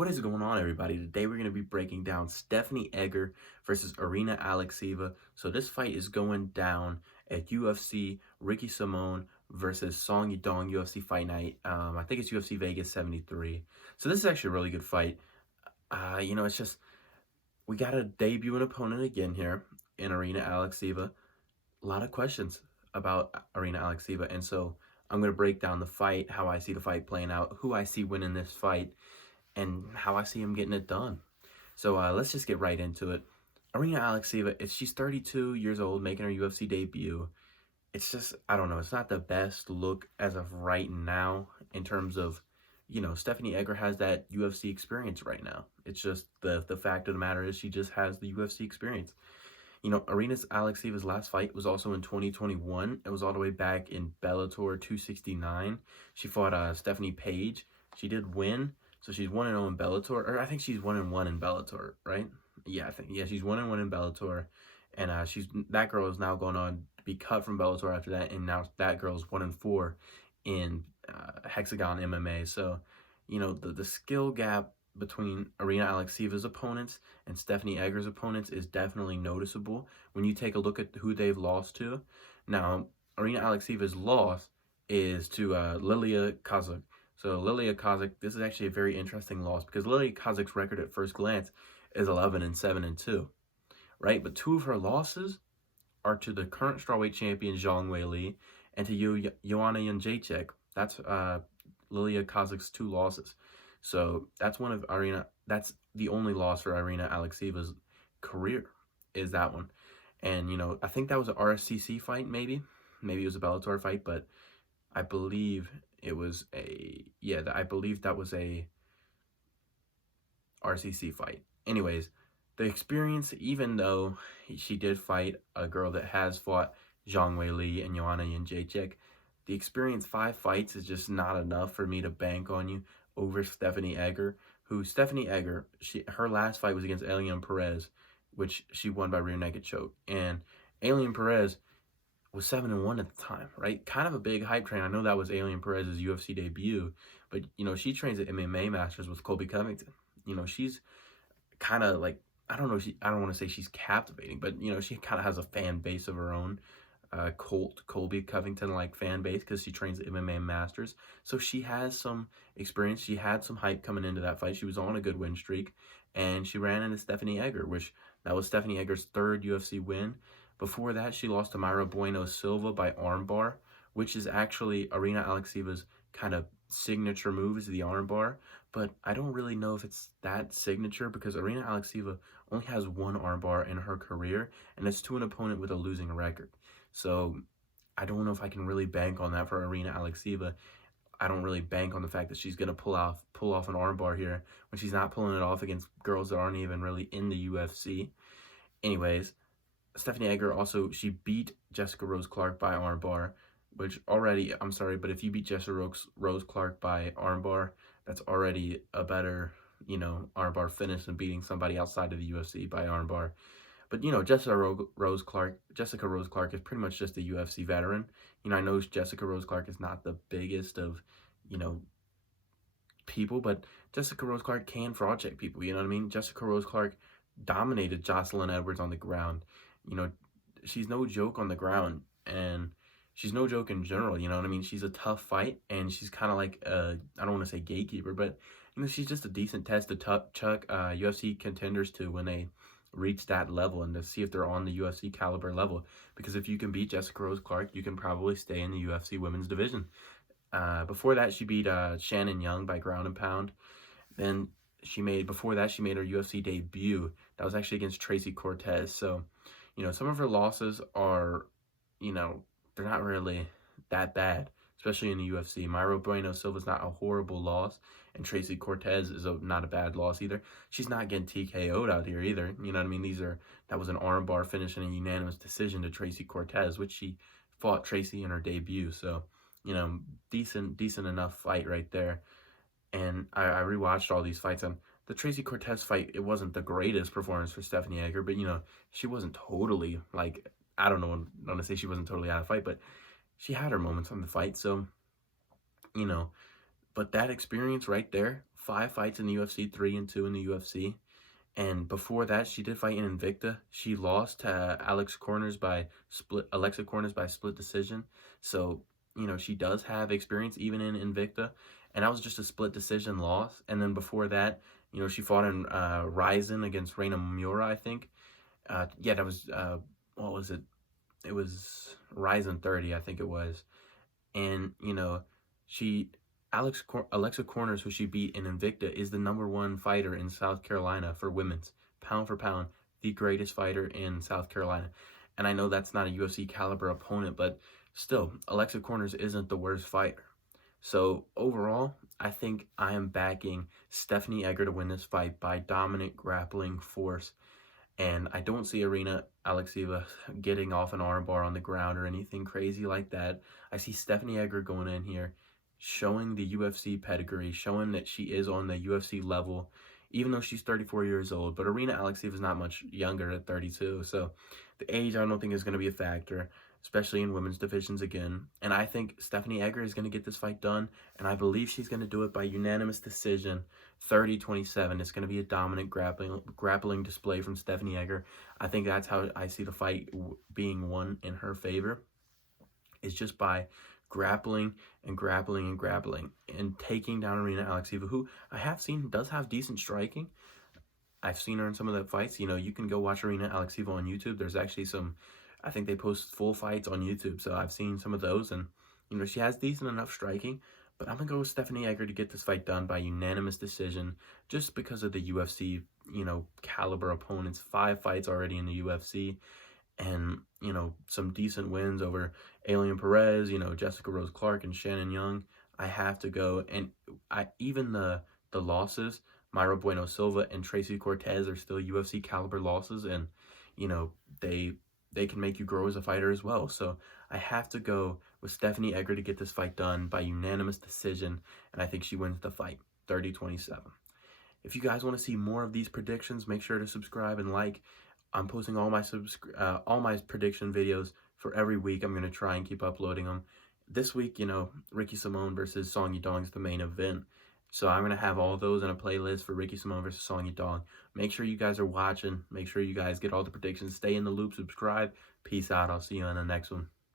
What is going on, everybody? Today we're going to be breaking down Stephanie Egger versus Irina Alekseeva. So this fight is going down at UFC Ricky Simone versus Song Yudong UFC Fight Night. I think it's UFC Vegas 73. So this is actually a really good fight. It's just we got to debut an opponent again here in Irina Alekseeva. A lot of questions about Irina Alekseeva, and so I'm going to break down the fight, how I see the fight playing out, who I see winning this fight, and how I see him getting it done. So let's just get right into it. Irina Alekseeva, if she's 32 years old, making her UFC debut, it's just, I don't know, it's not the best look as of right now in terms of, Stephanie Egger has that UFC experience right now. It's just the fact of the matter is she just has the UFC experience. Irina Alekseeva's last fight was also in 2021. It was all the way back in Bellator 269. She fought Stephanie Page. She did win, so she's 1-0 in Bellator, or I think she's 1-1 in Bellator, right? Yeah, she's 1-1 in Bellator, and that girl is now going on to be cut from Bellator after that, and now that girl's 1-4 in Hexagon MMA. So, the skill gap between Irina Alekseeva's opponents and Stephanie Egger's opponents is definitely noticeable when you take a look at who they've lost to. Now, Irina Alekseeva's loss is to Lilia Kozak. So Lilia Kozak, this is actually a very interesting loss because Lilia Kozak's record at first glance is 11-7-2, right? But two of her losses are to the current strawweight champion Zhang Weili and to Joanna Jędrzejczyk. That's Lilia Kozak's two losses. So that's that's the only loss for Irina Alekseeva's career, is that one. And, I think that was an RSCC fight, maybe. Maybe it was a Bellator fight, but I believe it was I believe that was a RCC fight. Anyways, the experience, even though she did fight a girl that has fought Zhang Weili and Joanna Jędrzejczyk, the experience 5 fights is just not enough for me to bank on you over Stephanie Egger, her last fight was against Eliane Perez, which she won by rear naked choke. And Eliane Perez was 7-1 at the time, right? Kind of a big hype train. I know that was Eliane Perez's UFC debut, but, she trains at MMA Masters with Colby Covington. She's kind of like, I don't want to say she's captivating, but, she kind of has a fan base of her own. Colby Covington like fan base because she trains at MMA Masters. So she has some experience. She had some hype coming into that fight. She was on a good win streak, and she ran into Stephanie Egger, which that was Stephanie Egger's 3rd UFC win. Before that, she lost to Mayra Bueno Silva by armbar, which is actually Irina Alekseeva's kind of signature move, is the armbar. But I don't really know if it's that signature because Irina Alekseeva only has one armbar in her career, and it's to an opponent with a losing record. So I don't know if I can really bank on that for Irina Alekseeva. I don't really bank on the fact that she's going to pull off an armbar here when she's not pulling it off against girls that aren't even really in the UFC. Anyways, Stephanie Egger also, she beat Jessica Rose Clark by armbar, which already, I'm sorry, but if you beat Jessica Rose Clark by armbar, that's already a better, armbar finish than beating somebody outside of the UFC by armbar. But, Jessica Rose Clark is pretty much just a UFC veteran. I know Jessica Rose Clark is not the biggest of, people, but Jessica Rose Clark can fraud check people, you know what I mean? Jessica Rose Clark dominated Jocelyn Edwards on the ground. She's no joke on the ground, and she's no joke in general, you know what I mean? She's a tough fight, and she's kind of like, I don't want to say gatekeeper, but, she's just a decent test to chuck UFC contenders to when they reach that level and to see if they're on the UFC caliber level. Because if you can beat Jessica Rose Clark, you can probably stay in the UFC women's division. Before that, she beat Shannon Young by ground and pound. Then before that, she made her UFC debut. That was actually against Tracy Cortez. So, some of her losses are, they're not really that bad, especially in the UFC. Mayra Bueno Silva's not a horrible loss, and Tracy Cortez is not a bad loss either. She's not getting TKO'd out here either. You know what I mean? That was an armbar finish and a unanimous decision to Tracy Cortez, which she fought Tracy in her debut. So, decent enough fight right there. And I rewatched all these fights, and the Tracy Cortez fight, it wasn't the greatest performance for Stephanie Egger, but, she wasn't totally, like, I don't want to say she wasn't totally out of fight, but she had her moments on the fight. So, but that experience right there, 5 fights in the UFC, 3 and 2 in the UFC. And before that, she did fight in Invicta. She lost to Alexa Corners by split decision. So, she does have experience even in Invicta. And that was just a split decision loss. And then before that, she fought in Ryzen against Reina Mura, I think. Yeah, that was, what was it? It was Ryzen 30, I think it was. And, she Alexa Corners, who she beat in Invicta, is the #1 fighter in South Carolina for women's. Pound for pound, the greatest fighter in South Carolina. And I know that's not a UFC caliber opponent, but still, Alexa Corners isn't the worst fighter. So overall, I think I am backing Stephanie Egger to win this fight by dominant grappling force. And I don't see Irina Alekseeva getting off an armbar on the ground or anything crazy like that. I see Stephanie Egger going in here, showing the UFC pedigree, showing that she is on the UFC level, even though she's 34 years old. But Irina Alekseeva is not much younger at 32, so the age I don't think is going to be a factor, especially in women's divisions again. And I think Stephanie Egger is going to get this fight done, and I believe she's going to do it by unanimous decision, 30-27. It's going to be a dominant grappling display from Stephanie Egger. I think that's how I see the fight being won in her favor, is just by grappling and grappling and grappling and taking down Irina Alekseeva, who I have seen does have decent striking. I've seen her in some of the fights. You can go watch Irina Alekseeva on YouTube. There's actually some, I think they post full fights on YouTube, so I've seen some of those, and she has decent enough striking. But I'm gonna go with Stephanie Egger to get this fight done by unanimous decision, just because of the UFC, caliber opponents. 5 fights already in the UFC, and some decent wins over Alien Perez, Jessica Rose Clark and Shannon Young. I have to go, and even the losses, Myra Bueno Silva and Tracy Cortez, are still UFC caliber losses, and they can make you grow as a fighter as well. So I have to go with Stephanie Egger to get this fight done by unanimous decision, and I think she wins the fight, 30-27. If you guys want to see more of these predictions, make sure to subscribe and like. I'm posting all my prediction videos for every week. I'm going to try and keep uploading them. This week, Ricky Simone versus Song Yadong is the main event. So I'm going to have all those in a playlist for Ricky Simone versus Song Yadong. Make sure you guys are watching. Make sure you guys get all the predictions. Stay in the loop. Subscribe. Peace out. I'll see you in the next one.